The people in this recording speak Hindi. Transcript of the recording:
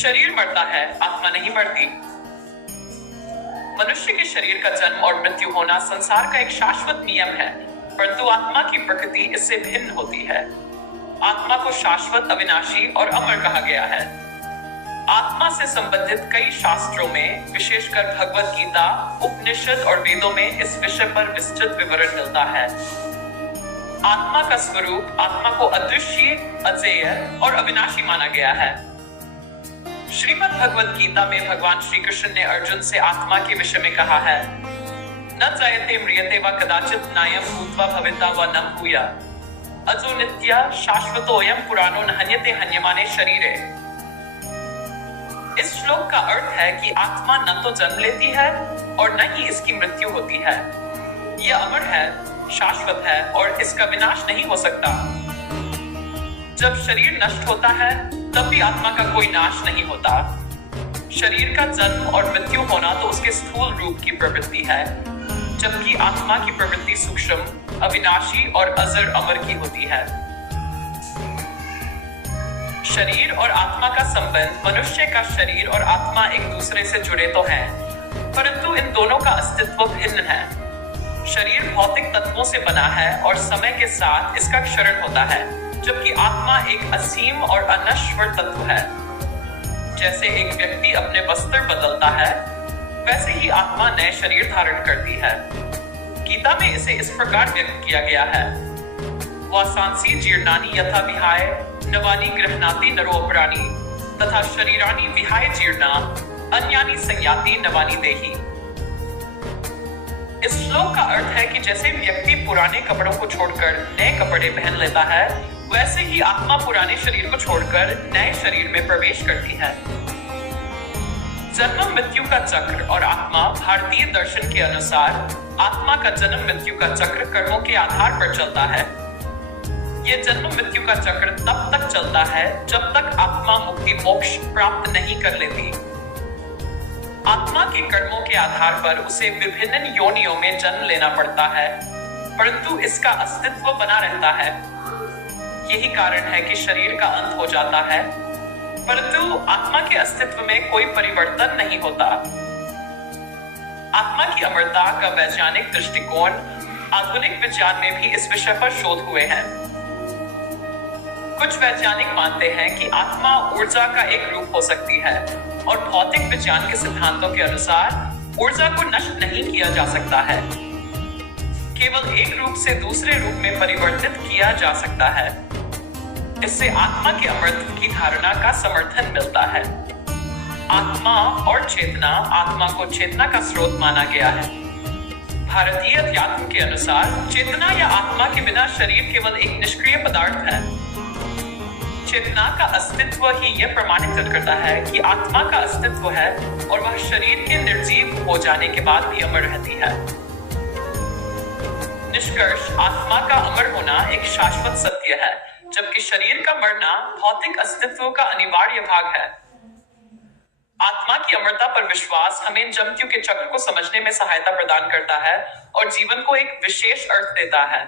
शरीर मरता है, आत्मा नहीं मरती। मनुष्य के शरीर का जन्म और मृत्यु होना संसार का एक शाश्वत नियम है, परंतु आत्मा की प्रकृति इससे भिन्न होती है। आत्मा को शाश्वत, अविनाशी और अमर कहा गया है। आत्मा से संबंधित कई शास्त्रों में, विशेषकर भगवत गीता, उपनिषद और वेदों में इस विषय पर विस्तृत विवरण मिलता है। आत्मा का स्वरूप आत्मा को अदृश्य, अजेय और अविनाशी माना गया है। श्रीमद् भगवत गीता में भगवान श्री कृष्ण ने अर्जुन से आत्मा के विषय में कहा है, न जायते म्रियते व कदाचित नायम भूत्वा भविता व न भूया अजो नित्य शाश्वतोयम पुराणो न हन्यते हन्यमाने शरीरे। इस श्लोक का अर्थ है कि आत्मा न तो जन्म लेती है और न ही इसकी मृत्यु होती है। यह अमर है, शाश्वत है और इसका विनाश नहीं हो सकता। जब शरीर नष्ट होता है तब भी आत्मा का कोई नाश नहीं होता। शरीर का जन्म और मृत्यु होना तो उसके स्थूल रूप की प्रवृत्ति है, जबकि आत्मा की प्रवृत्ति सूक्ष्म, अविनाशी और अजर अमर की होती है। शरीर और आत्मा का संबंध, मनुष्य का शरीर और आत्मा एक दूसरे से जुड़े तो हैं, परंतु इन दोनों का अस्तित्व भिन्न है। शरीर भौतिक तत्वों से बना है और समय के साथ इसका क्षरण होता है, जबकि आत्मा एक असीम और अनश्वर तत्व है। जैसे एक व्यक्ति अपने वस्त्र बदलता है, वैसे ही आत्मा नए शरीर धारण करती है। गीता में इसे इस प्रकार व्यक्त किया गया है, वासांसी जीर्णानि यथा विहाय नवानि गृह्णाति नरोपराणि तथा शरीरानि विहाय जीर्णा अन्यानि संयाति नवानि देहि। इस श्लोक का अर्थ है कि जैसे व्यक्ति पुराने कपड़ों को छोड़कर नए कपड़े पहन लेता है, वैसे ही आत्मा पुराने शरीर को छोड़कर नए शरीर में प्रवेश करती है। जन्म मृत्यु का चक्र और आत्मा, भारतीय दर्शन के अनुसार आत्मा का जन्म मृत्यु का चक्र कर्मों के आधार पर चलता है। यह जन्म मृत्यु का चक्र तब तक चलता है जब तक आत्मा मुक्ति मोक्ष प्राप्त नहीं कर लेती। आत्मा के कर्मों के आधार पर उसे विभिन्न योनियों में जन्म लेना पड़ता है, परंतु इसका अस्तित्व बना रहता है। यही कारण है कि शरीर का अंत हो जाता है, परंतु आत्मा के अस्तित्व में कोई परिवर्तन नहीं होता। आत्मा की अमरता का वैज्ञानिक दृष्टिकोण, आधुनिक विज्ञान में भी इस विषय पर शोध हुए हैं। कुछ वैज्ञानिक मानते हैं कि आत्मा ऊर्जा का एक रूप हो सकती है और भौतिक विज्ञान के सिद्धांतों के अनुसार ऊर्जा को नष्ट नहीं किया जा सकता है, केवल एक रूप से दूसरे रूप में परिवर्तित किया जा सकता है। इससे आत्मा के अमरत्व की धारणा का समर्थन मिलता है। आत्मा और चेतना, आत्मा को चेतना का स्रोत माना गया है। भारतीय अध्यात्म के अनुसार चेतना या आत्मा के बिना शरीर केवल एक निष्क्रिय पदार्थ है। चेतना का अस्तित्व ही यह प्रमाणित करता है कि आत्मा का अस्तित्व है और वह शरीर के निर्जीव हो जाने के बाद भी अमर रहती है। निष्कर्ष, आत्मा का अमर होना एक शाश्वत सत्य है, जबकि शरीर का मरना भौतिक अस्तित्व का अनिवार्य भाग है। आत्मा की अमरता पर विश्वास हमें जन्म मृत्यु के चक्र को समझने में सहायता प्रदान करता है और जीवन को एक विशेष अर्थ देता है।